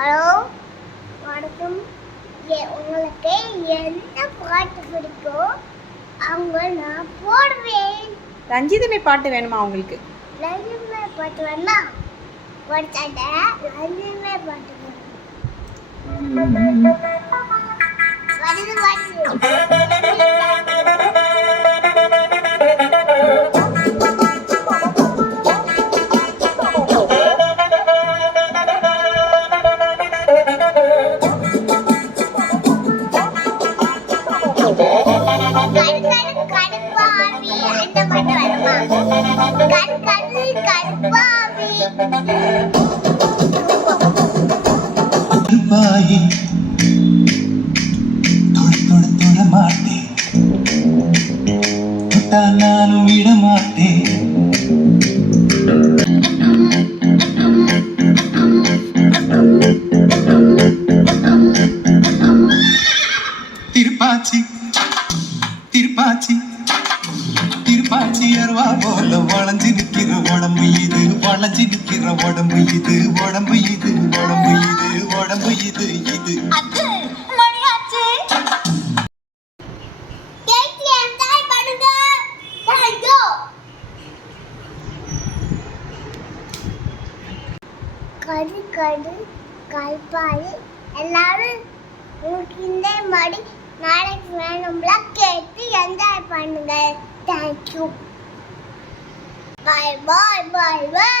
Hello வணக்கம். உங்களுக்கு என்ன பாட்டு பிடிக்கும்? அவங்க நான் போடுவேன். ரஞ்சிதமே பாட்டு வேணுமா உங்களுக்கு? லஞ்சமே பாட்டு வேணா படிச்சாட்ட லஞ்சமே பாட்டு வேணும்? வருது வருது. நானும் விட மாட்டேன் திருப்பாச்சி திருப்பாச்சி திருப்பாச்சி அருவா போல இது வளைஞ்சு உடம்பு இது உடம்பு இது உடம்பு இது உடம்பு இது இது. கடு கடு கல்பாய் எல்லாரும் உங்களுக்கு இந்த மாதிரி நாளைக்கு வேணும்ல கேட்டு என்ஜாய் பண்ணுங்க. தேங்க்யூ பாய் பாய் பாய் பாய்